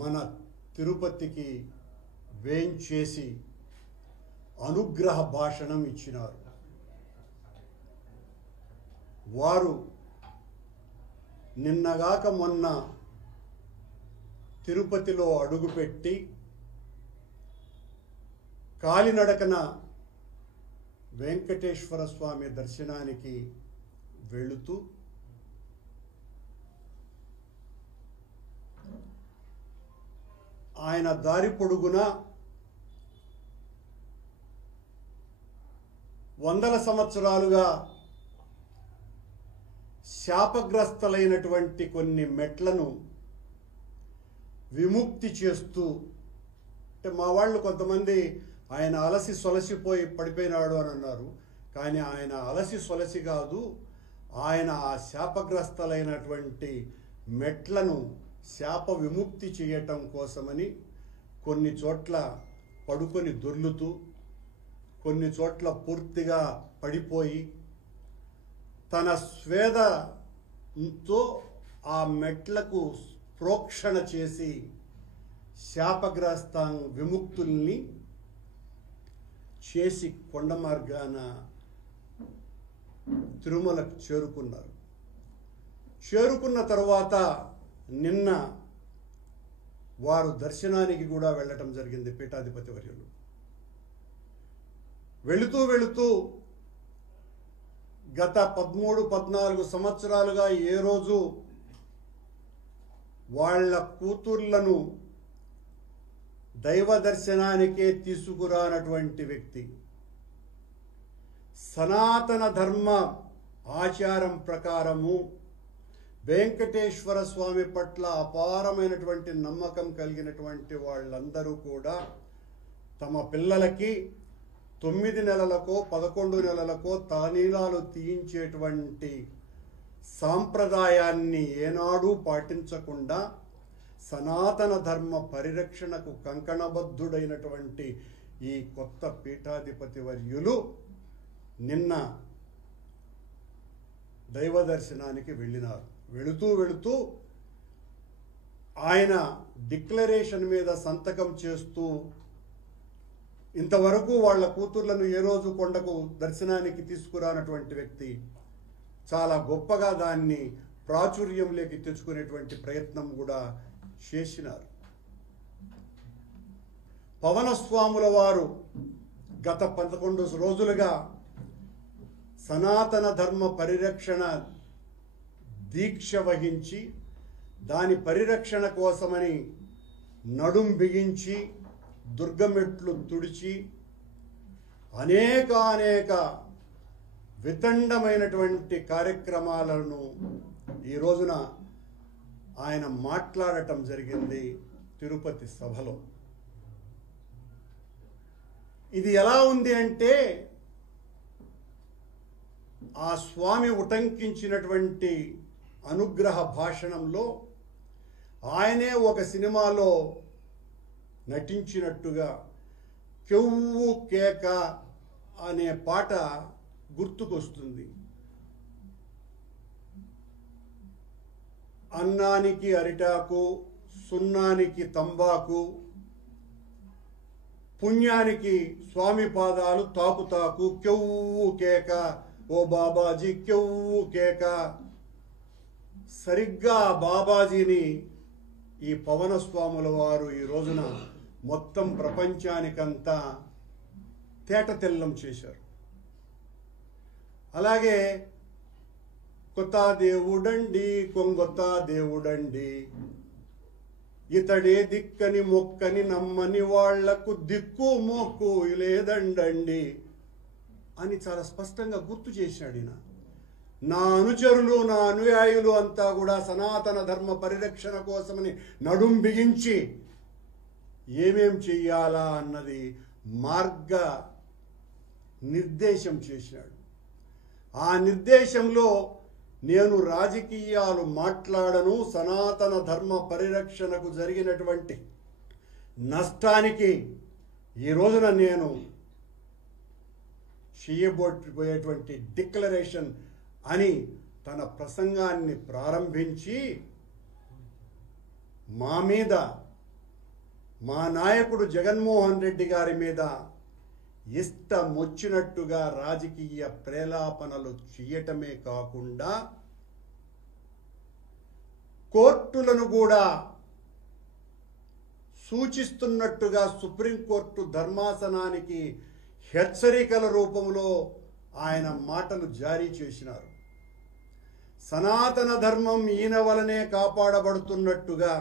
మన తిరుపతికి వేంచేసి అనుగ్రహ భాషణం ఇచ్చినారు. వారు నిన్నగాక మొన్న తిరుపతిలో అడుగుపెట్టి కాలినడకన వెంకటేశ్వర స్వామి దర్శనానికి వెళుతూ ఆయన దారి పొడుగున వందల సంవత్సరాలుగా శాపగ్రస్తలైనటువంటి కొన్ని మెట్లను విముక్తి చేస్తూ, అంటే మా వాళ్ళు కొంతమంది ఆయన అలసి సొలసిపోయి పడిపోయినాడు అని అన్నారు. కానీ ఆయన అలసి సొలసి కాదు, ఆయన ఆ శాపగ్రస్తలైనటువంటి మెట్లను శాప విముక్తి చేయటం కోసమని కొన్ని చోట్ల పడుకొని దొర్లుతూ, కొన్ని చోట్ల పూర్తిగా పడిపోయి తన స్వేదతో ఆ మెట్లకు ప్రోక్షణ చేసి శాపగ్రస్త విముక్తుల్ని చేసి కొండ మార్గాన తిరుమలకు చేరుకున్నారు. చేరుకున్న తర్వాత నిన్న వారు దర్శనానికి కూడా వెళ్ళటం జరిగింది. పీఠాధిపతి వర్యులు వెళుతూ గత 13-14 సంవత్సరాలుగా ఏ రోజు వాళ్ళ కూతుర్లను దైవ దర్శనానికే తీసుకురానటువంటి వ్యక్తి, సనాతన ధర్మ ఆచారం ప్రకారము వెంకటేశ్వర స్వామి పట్ల అపారమైనటువంటి నమ్మకం కలిగినటువంటి వాళ్ళందరూ కూడా తమ పిల్లలకి 9 నెలలకో 11 నెలలకో తలనీలాలు తీయించేటువంటి సాంప్రదాయాన్ని ఏనాడూ పాటించకుండా సనాతన ధర్మ పరిరక్షణకు కంకణబద్ధుడైనటువంటి ఈ కొత్త పీఠాధిపతి వర్యులు నిన్న దైవ దర్శనానికి వెళ్ళినారు. వెళుతూ ఆయన డిక్లరేషన్ మీద సంతకం చేస్తూ, ఇంతవరకు వాళ్ళ కూతుర్లను ఏ రోజు కొండకు దర్శనానికి తీసుకురానటువంటి వ్యక్తి చాలా గొప్పగా దాన్ని ప్రాచుర్యంలోకి తెచ్చుకునేటువంటి ప్రయత్నం కూడా చేసినారు. పవనస్వాముల వారు గత 11 రోజులుగా సనాతన ధర్మ పరిరక్షణ దీక్ష వహించి దాని పరిరక్షణ కోసమని నడుం బిగించి దుర్గమెట్లు తుడిచి అనేక వితండమైనటువంటి కార్యక్రమాలను ఈ రోజున ఆయన మాట్లాడటం జరిగింది తిరుపతి సభలో. ఇది ఎలా ఉంది అంటే, ఆ స్వామి ఉటంకించినటువంటి అనుగ్రహ భాషణంలో ఆయనే ఒక సినిమాలో నటించినట్టుగా కెవ్వు కేక అనే పాట గుర్తుకొస్తుంది. అన్నానికి అరిటాకు, సున్నానికి తంబాకు, పుణ్యానికి స్వామి పాదాలు తాకు కెవ్వు కేక, ఓ బాబాజీ కెవ్వు కేక. సరిగ్గా బాబాజీని ఈ పవనస్వాముల వారు ఈ రోజున మొత్తం ప్రపంచానికంతా తేటతెల్లం చేశారు. అలాగే కొత్త దేవుడండి, కొంగొత్త దేవుడండి, ఇతడే దిక్కని మొక్కని నమ్మని వాళ్లకు దిక్కు మొక్కు లేదండండి అని చాలా స్పష్టంగా గుర్తు చేశాడు ఈయన. నా అనుచరులు, నా అనుయాయులు అంతా కూడా సనాతన ధర్మ పరిరక్షణ కోసమని నడుం బిగించి ఏమేం చెయ్యాలా అన్నది మార్గ నిర్దేశం చేశాడు. ఆ నిర్దేశంలో నేను రాజకీయాలు మాట్లాడను, సనాతన ధర్మ పరిరక్షణకు జరిగినటువంటి నష్టానికి ఈ రోజున నేను చేయబోయేటువంటి డిక్లరేషన్ అని తన ప్రసంగాన్ని ప్రారంభించి మా మీద మా నాయకుడు జగన్మోహన్ రెడ్డి గారి మీద ఇష్టమొచ్చినట్టుగా రాజకీయ ప్రేలాపనలు చేయటమే కాకుండా కోర్టులను కూడా సూచిస్తున్నట్టుగా సుప్రీంకోర్టు ధర్మాసనానికి హెచ్చరికల రూపంలో ఆయన మాటలు జారీ చేసినారు. సనాతన ధర్మం ఈయన వలనే కాపాడబడుతున్నట్టుగా